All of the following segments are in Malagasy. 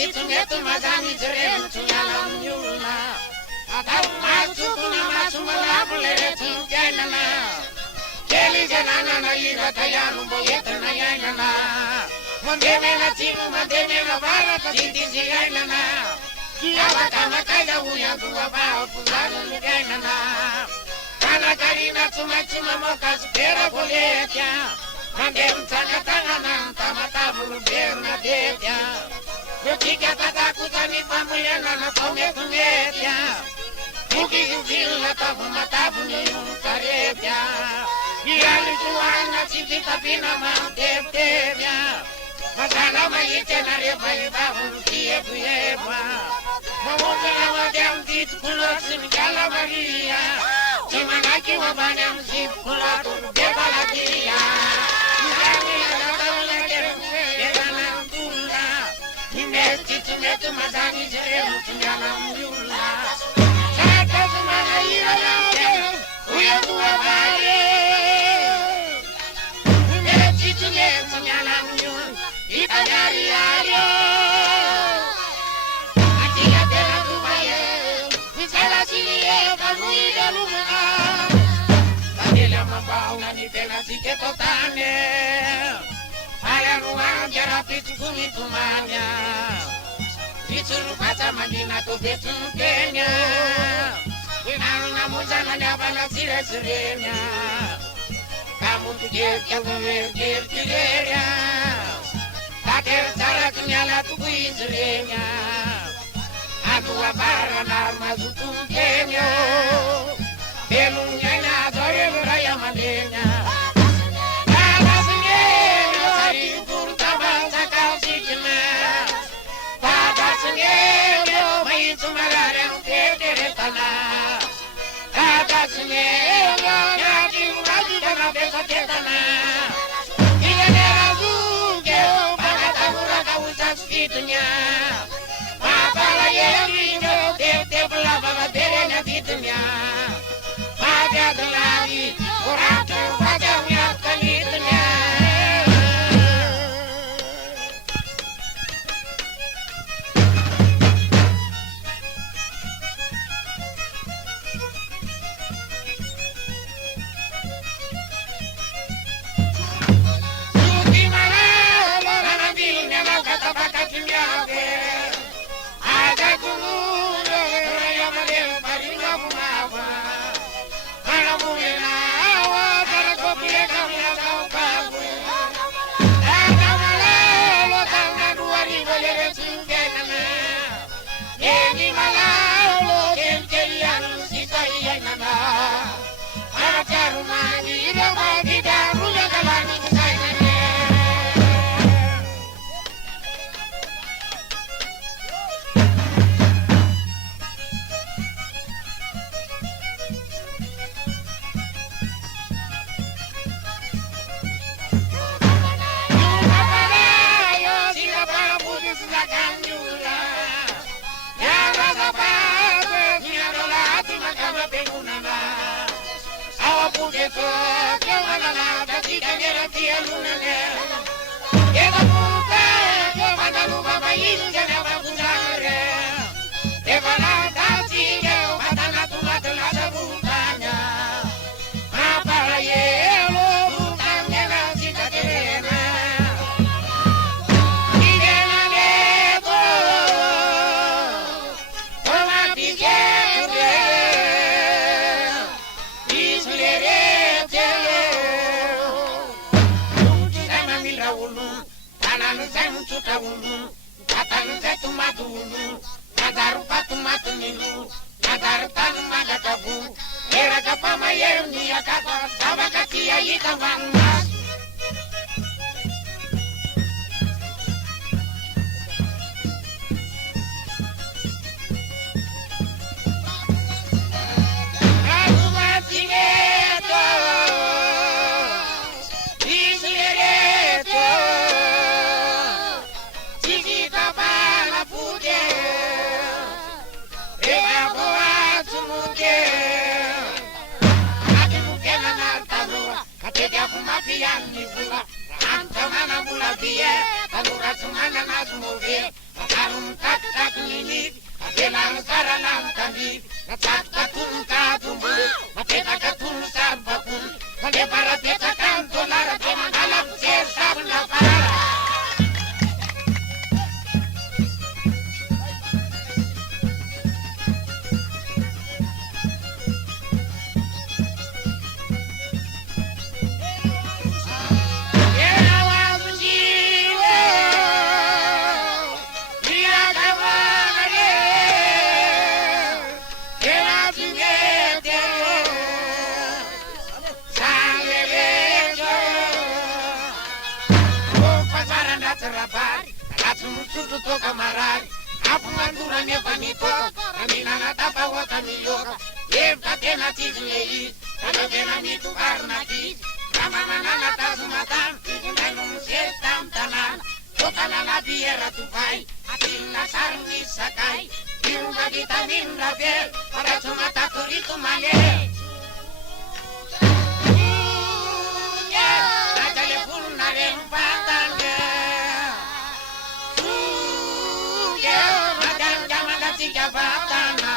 Metu mazani zerem tunyalam yulna. Atau masuk kuna masuk malapule tunyanana. Keli janana na ira tayaru boyetna yanana. Mandeme na timu mandeme na bara titi ziyanana. Kiawa kama kaida uya dua bao pulalu yanana. Kana karina tuma tuma moka spera boletya. Mandem tanga tanga nam tamata bulu berna detya. Yokiga tatakutani pamuyana na kome kumetya. Mugi yuvila tavuma tavuni yunkaretya. Yali tuana chivita pina mamteptevya. Masala maite na reba iba hunkie buyeba. Mawote na wadam dit kulosin gala maria. Chimanaki wabana mzip kulatun bebala kia. Yali alatawala keru edana mtula. Metu mazani zeremu tunyana mjula. Saka zumana ira yamke uya kuwa baye. Metu tunyana mjula itanyari ayo. Atia tena kubaye misala siliye kamuide lumuna. Kadela mambao na nitena sike totane. Aya ruang jara pitu kumi kumanya. Ituru pata magina to betu Kenya. Inaru na mujana nyabana sire sirenya. Kamu tujir kireya. Kader cara kenyala tu sirenya. Aku abara na mazutu Kenya. Belungnya na dore raya malenya. Kelang saralang kami, natak katun katumbu, mapeta katun sabapun, kale para peta kanto lara tema alam sesab na para. Tuto camarada, apuntura ne panito, amina na tapa wata miyoka, yevta tena tizulei, kana tena mitu karnati, kama manana tazumatan, tizunanum siestam tanan, tokana la biera tupai, atina sarni sakai, yunga vitamin la bel, para tumata turito male. Najale pulna rempatan. Batana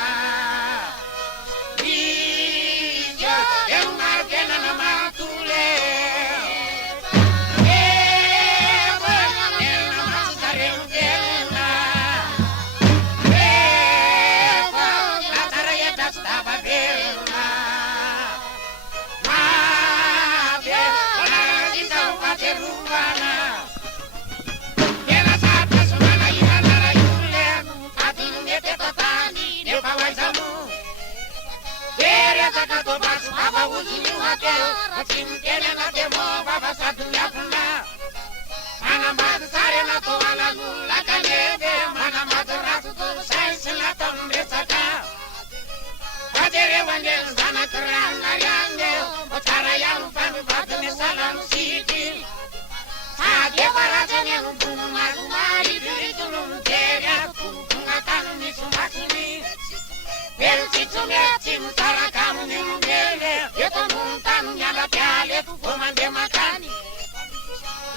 Bija eu marquena na matule Eva ena masarem dela Eva la tarea da stava bella Ma bella la vita va per rubana Baba uzini wake, atimkele na demo, baba satu ya puna. Mana madu sare na to ala nula kanebe, mana madu ratu to saisi na tombe saka. Bajere wande zana kran na yande, otara ya mpanu batu ne salam siti. Sage baraja ne umpunu maru mari, diritu numteria, kumpunga tanu misumasumi. Pero si tu me atimu sara kamu ni mungele, yo to muntanu nyala piale tu komande makani.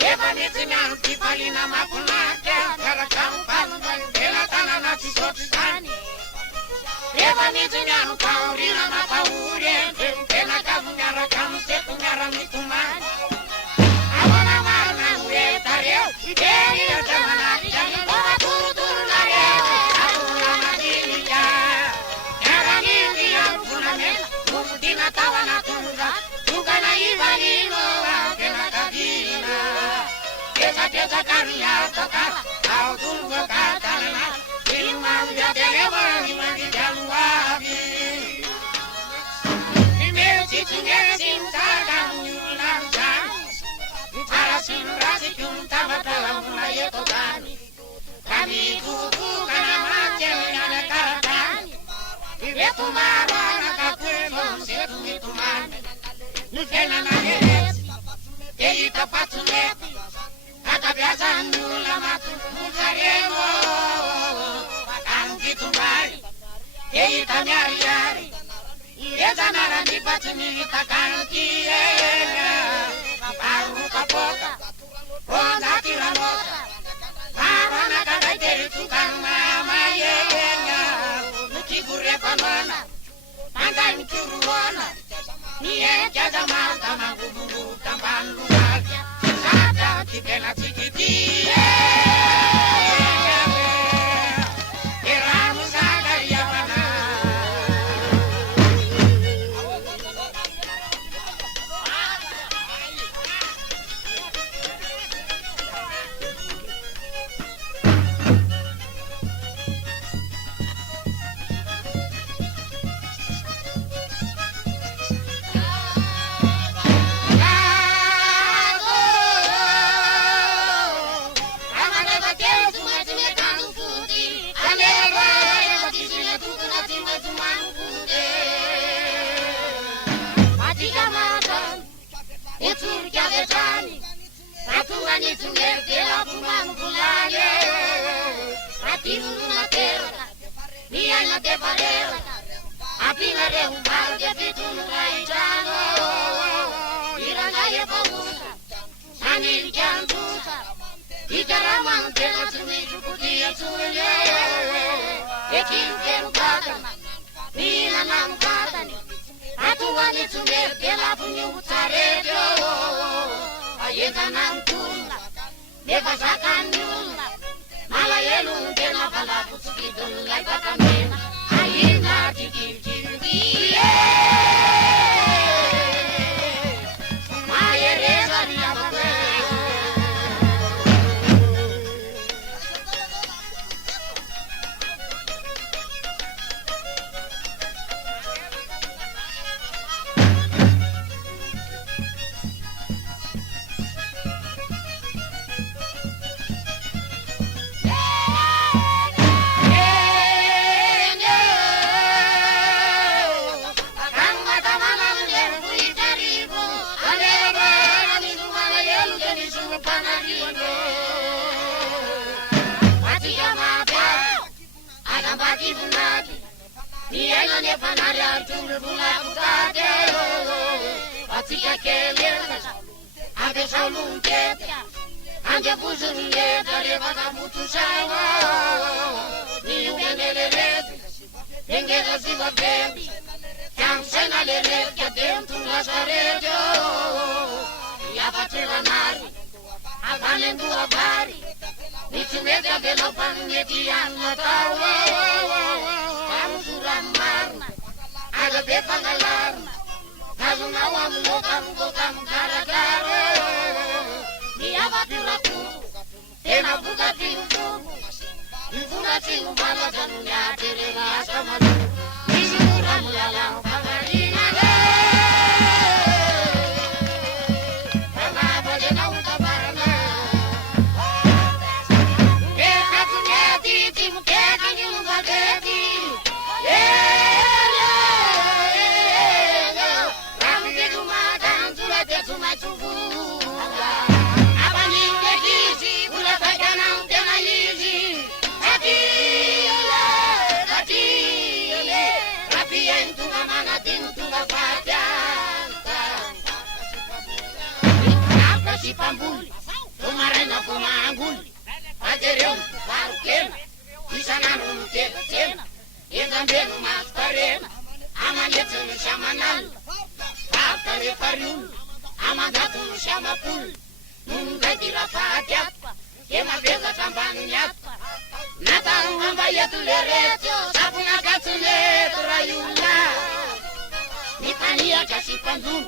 Eva niti nyanti pali na mapunake, kara kamu panu bani bela tana na tisoti sani. Eva niti nyanu kauri na mapaure, pena kamu nyara kamu setu nyara mitumani. Awana marna ue tareo, ikeri ya jamana, jani koma turu turu na reo, akuna madini ya. Mundina tawana tunga, tunga na ivanino, kena kadina. Kesa kesa kariya toka, au tunga katana, imam ya telewa imani januabi. Imesi tungesi mtaka mnyulang jang, mtara simrasi kumtaba tala muna yeto gani. Kami kuku kana matemi ane karatani, ibetu marana kakwelo. Nufena na gerezi, eyi tapatuneti, akabiaza nula matu mukaremo, wakangitumari, eyi tamyari, iyeza nara nipatuni takankiye, paru kapoka, ronda tiramoka, marana kagaiteri tukangama yenya, nukigure panwana, manda mchuruwana, niye jaza mata magumu tambandu waja, sada kipela chikitie. Eramu sagari ya bana. Ikaramante na tumijukudia tuye, ekinke nitsomety de lafiniotsy rehetra aenjana ny tolona nefa zakany olona malahelo ny tena valavo tsy vidin'ilay vakamena ahina tikivokivy mahereza ny avaka Niena nefa nariarotolo volakotate atsika kelena ampiasao lonkety andevozony leta rehefa tamotosaina niomenelelety engeza sivavemby fiangosaina leletika de mitondra-sarety miafatrevanary avany andohavary nitsy mety avelafany mety ihany natao amosoramarina aza be fangalarina azonao amlokamboka mikarakara miafatirakoto tena vokatinotoko mivonatsino malazano miaterena asamalo misora milalao famarina Pambuli, Tomarena Pomanguli, Aterion, Varukena, Isanano Tena, Engambeno Masparena, Amaneto no Shamanal, Papale Fariul, Amagato no Shamapul, Nunga di Rafatiapa, Ema Vega Tambaniapa, Natan Ambayetu Lereto, Sapuna Katsuneto Rayula, Nipania Kasipandun,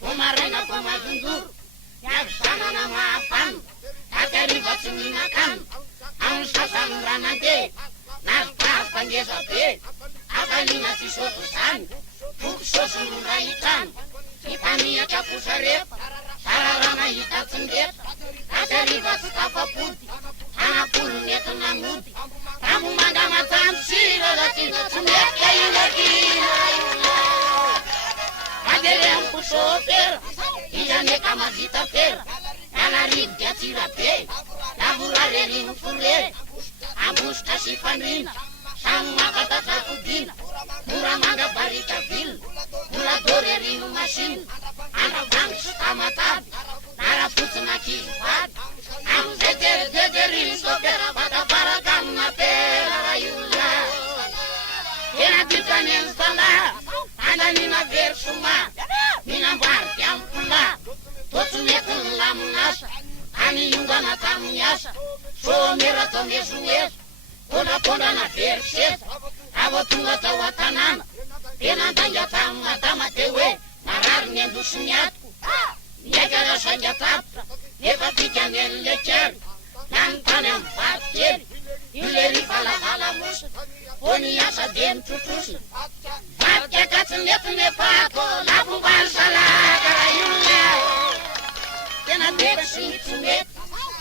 Tomarena Pomazundur. Yaksana na mafan, takariba tuminakan, ang sasamranante, nagpapangyesape, akalina si sotusan, buksosunuraitan, ipaniya kapusarep, sararana itatsundet, takariba tutapaputi, hanapul neto namudi, kamu mandamatan siro latino tsumet kayunagina ayula, magerem pusoper, Ijane kama zita pera, nana rindia tira pe, lavurare rinu fure, ambusta sifanrina, samaka tatakudina, muramanga barita vil, muladore rinu masin, anavang stamatabi, narafutna kizbad, amzeter riso pera bata parakan na pera rayula, ena bitanen stala, ananina versuma, minambar yampula, totsumekun lamunasa, ani yungana tamunyasa, so mera tomesues, pona na verset, avotunga tawatanana, penandanya tama tewe, narar nendusunyatku, nyagara sanjatapta, neva pikanel lecher, nantanem patyer, yuleri fala musa, poniasa dem tutusi, vatya katsunet pako, lapumban salagara yulle, tena teka sinitsumet,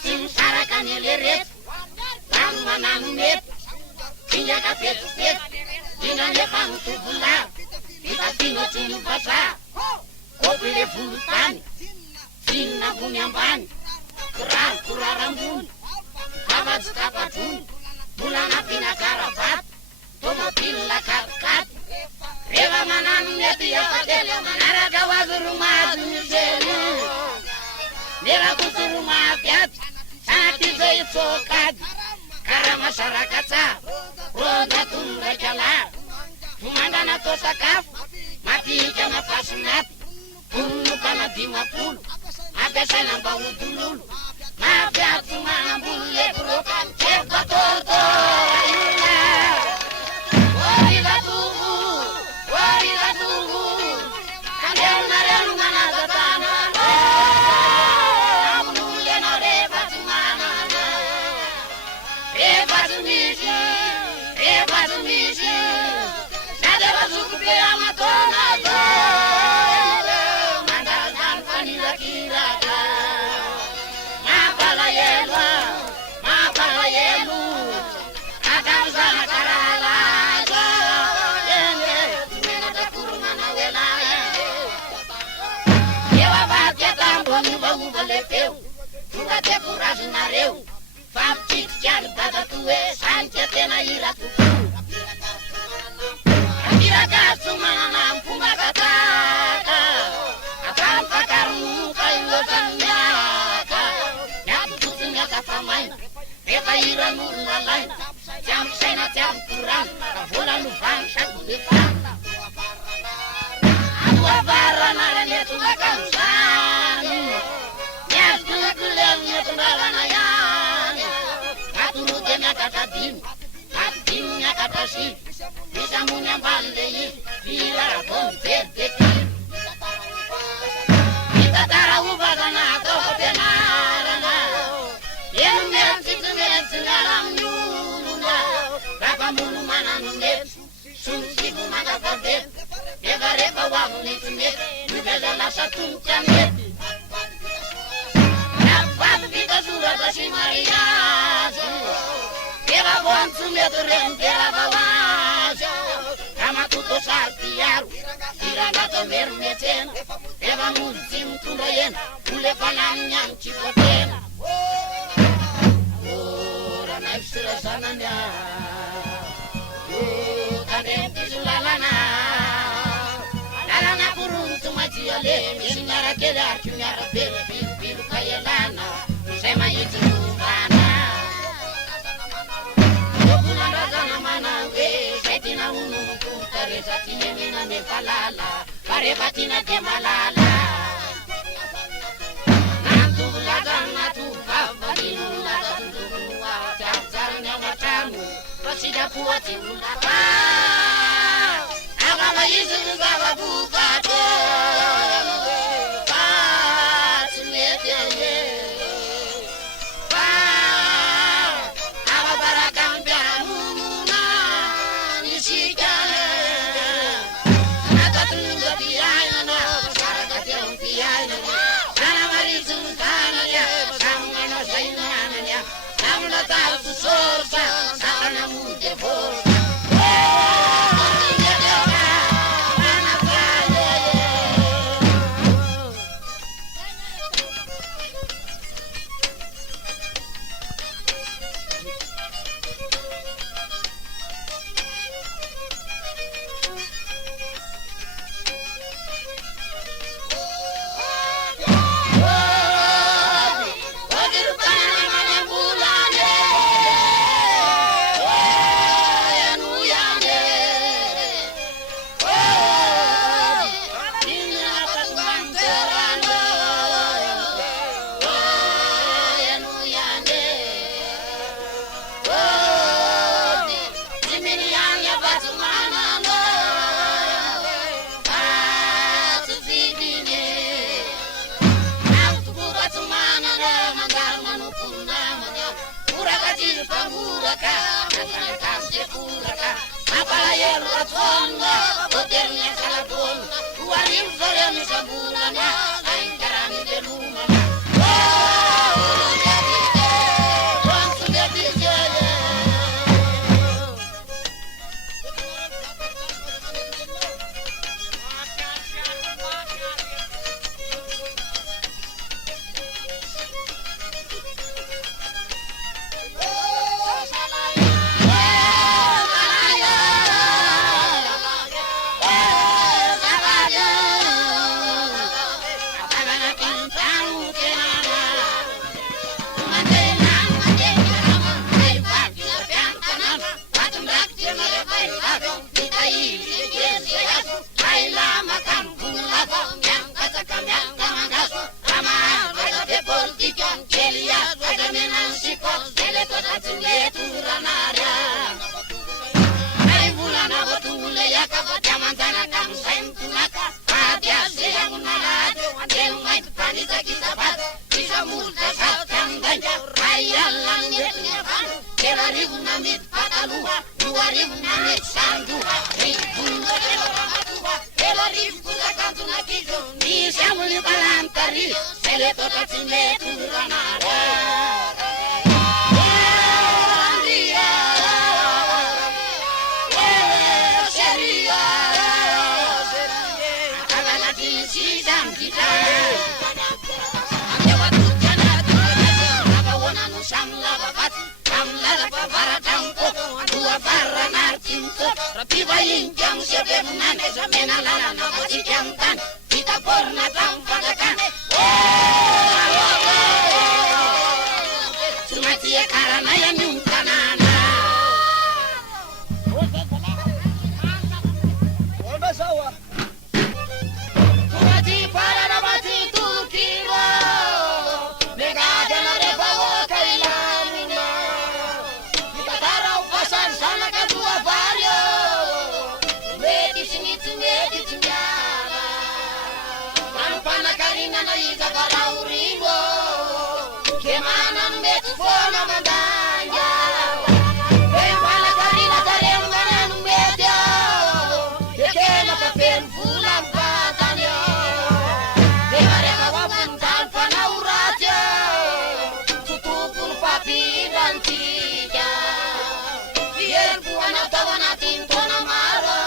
simsarakan eleret, lamananumet, kinyaga pet, tinanepang tubula, itatino tunubasa, kopile fulutani, sinna bunyambani, kurarambuni, kabatun, bulana pinakarabat, tomapilla kat, reva mananu neti yapadele, manaraga wazurumadu nizelu, nera kusurumapyat, sanatize itsokad, karamasarakata, roda tumrekala, tumandana tosakaf, mati fica apaixonado por um canadinho a pulo, a deixar na baú do lulo, na viagem uma mulher broca, que batou até coragem na reu, fam tic jar dada tuê, santia tena ira tutu. Atira gasto mana punga kataka, atampa karmu kayo zanyaka, nyatu tutu nyaka famai, eva ira nula lain, jam sena jam kurang, kabola lubang shaku defang. Adua barra nara netu makamsani. Tadinha katashi, bisa munya bandei, vira contente. Kita tahu bagana kau benarana, yang mensi ngalam nyuluna, berapa mulu mana nunet, sunsi mana kadet, reba wangu nitunet, nubela lasa tuncanet. Si Maria, era bom tu me durante a balança, kama tudo salpiar, iranga comer metena, eva multim tundayen, ule pananya chipotena. Ora na isra sananya, kadem tizulalana, lalana kurun tumajiale, misingara keda chunyara bil kayelana. Sema itu mana, dokunan razana mana we, setina unu kutare satine mina me falala, pare batina de malala. Nantu razana tu kavalinu razana tu wa, jamzarnya matamu, pasida puati ulaka. Agama Yesu baba bukato, multă șapte-am dă-nea, Raiala ne fan, Celariu n-amit patalua, Duariu n-amit șandua, Ei bună de la ramatua, Celariu cu la cantul la chijo, Ni siamo li balantari, Se le toca ține cu ranara. Rapiva injam siapa menane samena lala nama si jantan kita pernah tampak kan cuma dia karena yang nyungkanana Onda sawa Tuati para rabati tukiro negada na rebawo kailamuna kita tarau pasan sana kedua vario Rampana karina na iza barauringo Kemana mbetu fona mandanya Rampana karina tarem ganan mbetyo Kekena papen fulam patanyo Dekare kawapun tanpa nauratyo Tutupul papi dan tiga Biar buana tawana tintona maro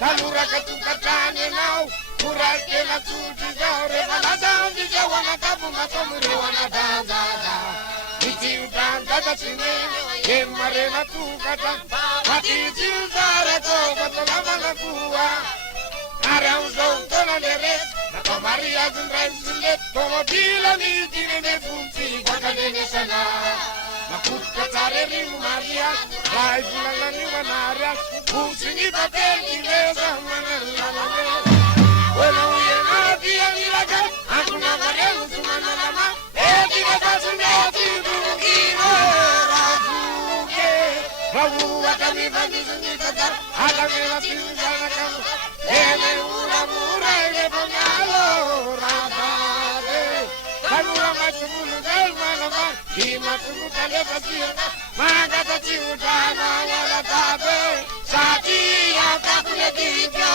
Talura katukatane nao kurake na tutizore balazambi jawana kabuma somure wana danzaza iti udanza sine kemare na tukata pati zara ko batolama na kuwa ara uzo tola deres na tomaria zundraisile como bila ni tine de funti bakane sana Makutka tare rimu maria, lai fulala ni manaria, pusini papel inglesa manalala. Bueno uye matia ni laga, akuna marelu sumana lama, eti basasu neti dukino razuke. Rawu akami bandi sunyi katar, alame la pinjana kamu, ele ura mura ele ponyalo rabade. Kalura machumulu galmanama, Imatumu kale pasiona, magata chiutana wala tabe, sati ya kakule kipyo.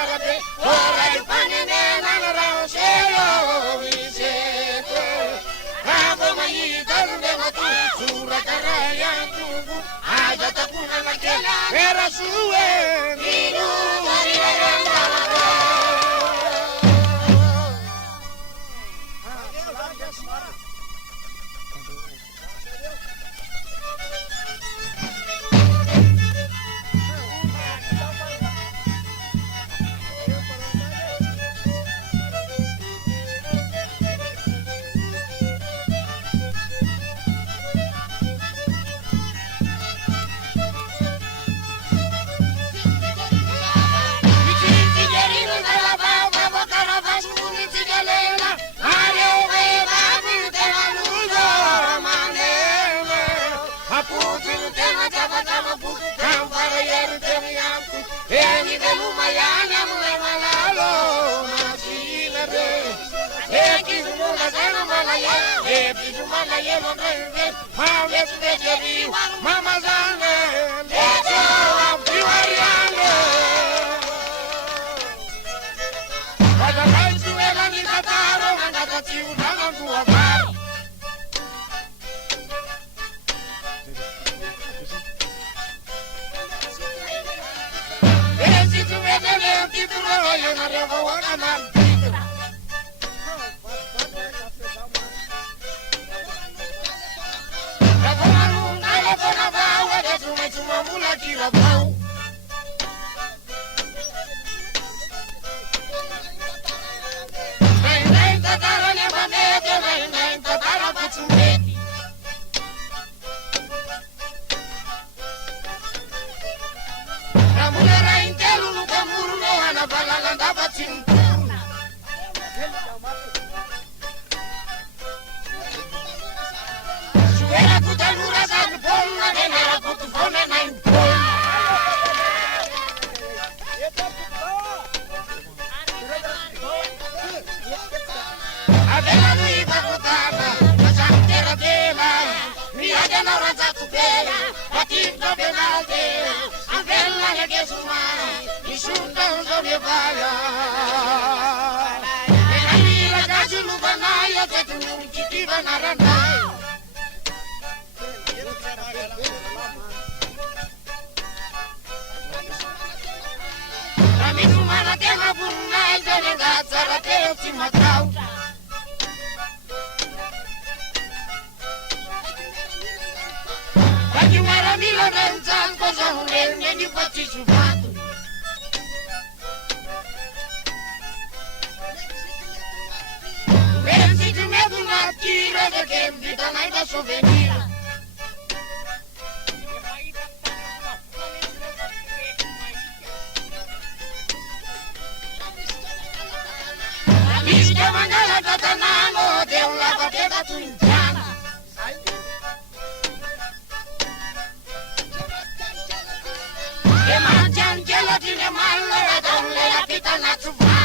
Arabe, ora il pane nella rosero, viseto. Bravo mai darle matu, sulla carraia tu, aja takuna la kela, vera sue, minu Mama Zane, let's go, you are young. But the right to Elan is a taro, and that's you, down to a bar. Yes, it's a better than people are, you never want a man. Mula kila bau Nai tatara ne bandete nai tatara patsumeti Ramula raintelu luka murno ana balala ndaba chimpuna Suera kutalura san ponna nena kutufone nai Souvenir. Miska mangala tatanano, deu la bateta tu indiana. E mangian gelatine malle, donne la pita nazufana.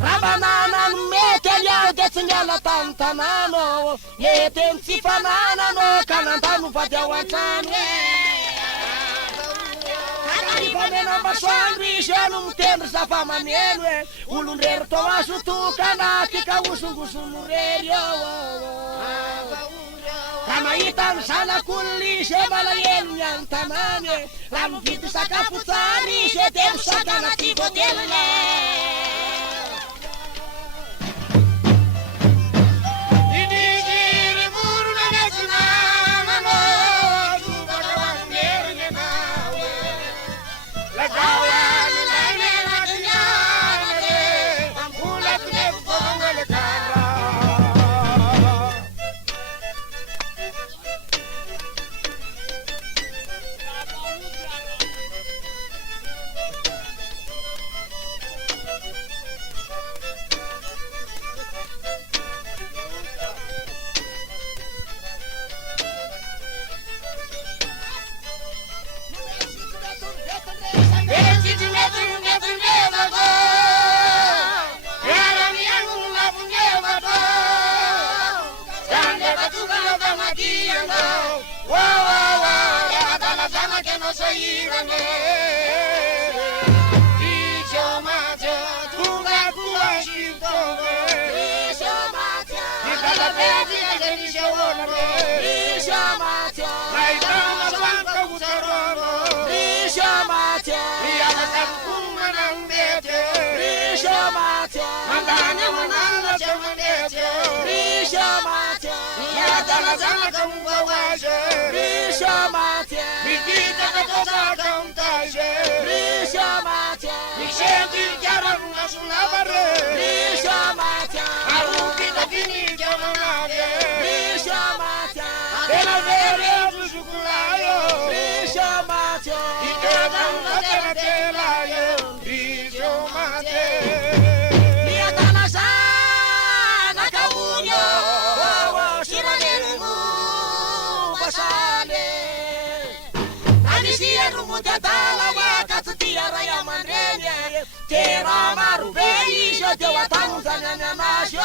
Rabanana mete ya de señala tanano eteny tsy fananano ka nandano vady ao an-trano fanena masoandro izy ano mitendry zava-maneno olon-drery tao azo tokana tika osongosono rery ka mahita ny zanak'olona izy malahelo ny any tanany raha mividy sakafo tsara izy de misakana ty votelina Tera marobe izy deo atamonjany any anazy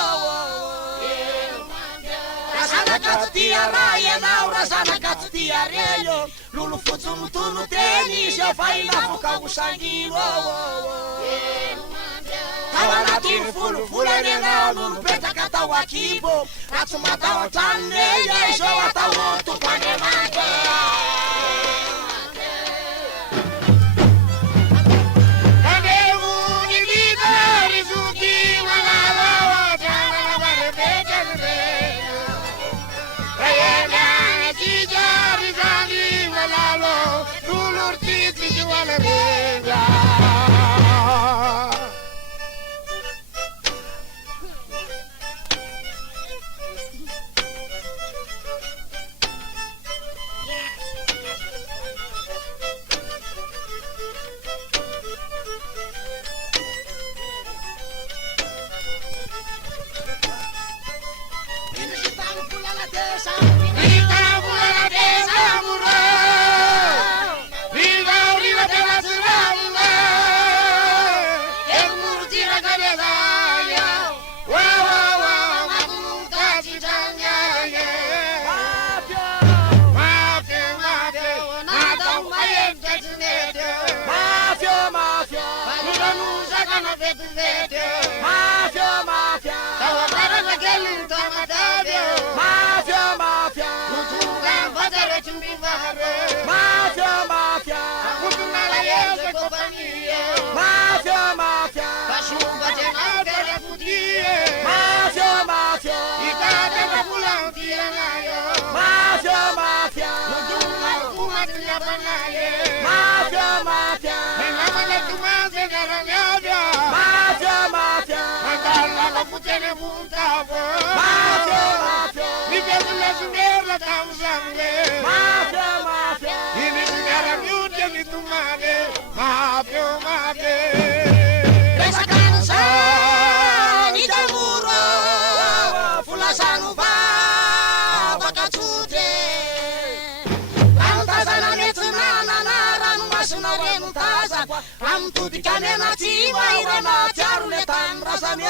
raha zanaka tsy tia raha ianao raha zanaka tsy tia reny lolo fotsy mitono teny izy fa inafoka ho sangino tao anatiny folovolany ianao lolo petaka tao akibo raha tsy matahotra aminy izao atao tompany amaka I'm to the canena, marule tandrasane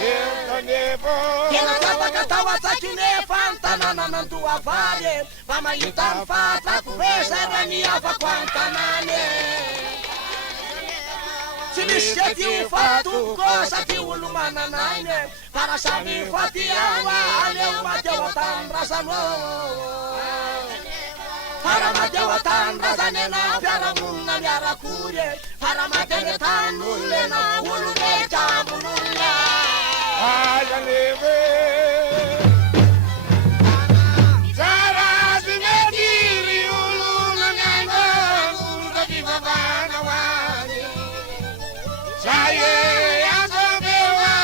Entanevo Kena tabaka tawatsakine fantana nantua vare Pamahitan fata kuvesa ni afa kwantanane Sinisya ufatu kosa tiulumana naine Para sabi fatiawa aleu majawatan rasano Para majawatan rasane na piara munna miara kure Para matengetan nulle na uluge jamunulla Ajaleve Zara zinediri uluna nana Ulga vivavana wani Saye azabewa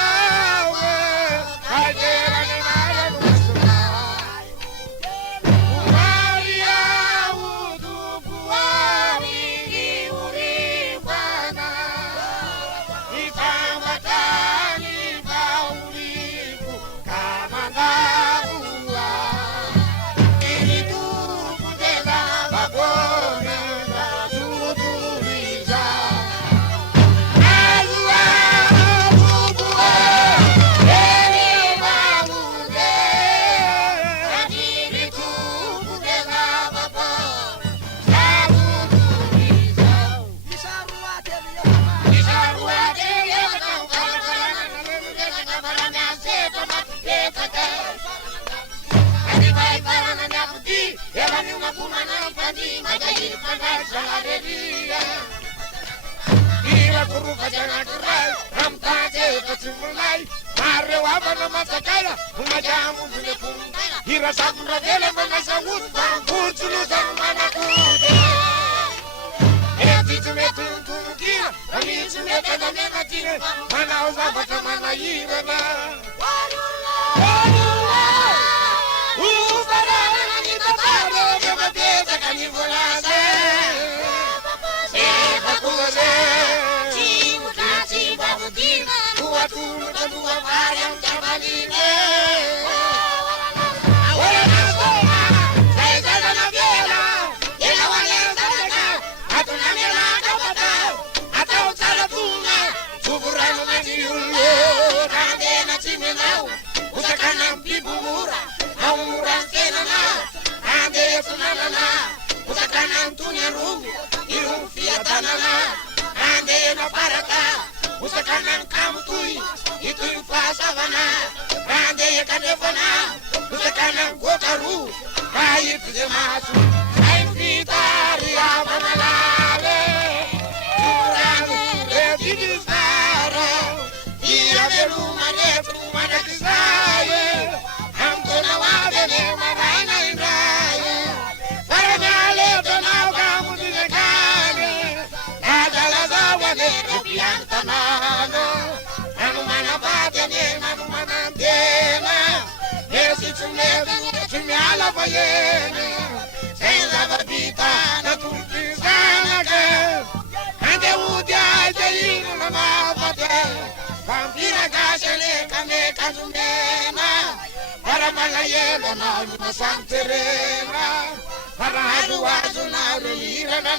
Kajera ni mara nusra Umaria udukuwa Wingi uribana Ikamatani bauriku Kamandabua Iritu kutela babone Tuturiza Kuruka jangan kerai, ramtaje kecimulai, marewa mana masakaya, umajamu sunepun, hira sabra gele mana sawut, kurjulu mana kude. Eti tumetun kira, kami tumeta na menatire, mana uzabata mana yirana. Ubara ni tataro, beba beza kanivolaze, seba kuze. Tuno tanua variam chabaline Ahora nas toma Saisa na viela Yela wale sadaka Atuna mela kapata Ata utsala tuna Tuburano majiulo Kande na chimenau Usakana mpibumura Aumura nkenana Kande sunanana Usakana mtunya rungu Irumfia tanana Kande na paraka Usakana kamutui Itu infasavana Rande kadevana Usakana gokaru Kait zemasu Kain fitari avanalale Uranu Redidisara Ia veluma netruma nakisaye Amtona wavene maraina indraye Paranale tonau kamuzinekane Nadalaza wane Rupiantanano Manumana batene, manumana antena Esi chumiala fayene Senza babita na turkizana ke Ande udia jayin na mafate Vampira kasele kane kazumena Para malayelo na luma santerena Para hadu wazu na relira na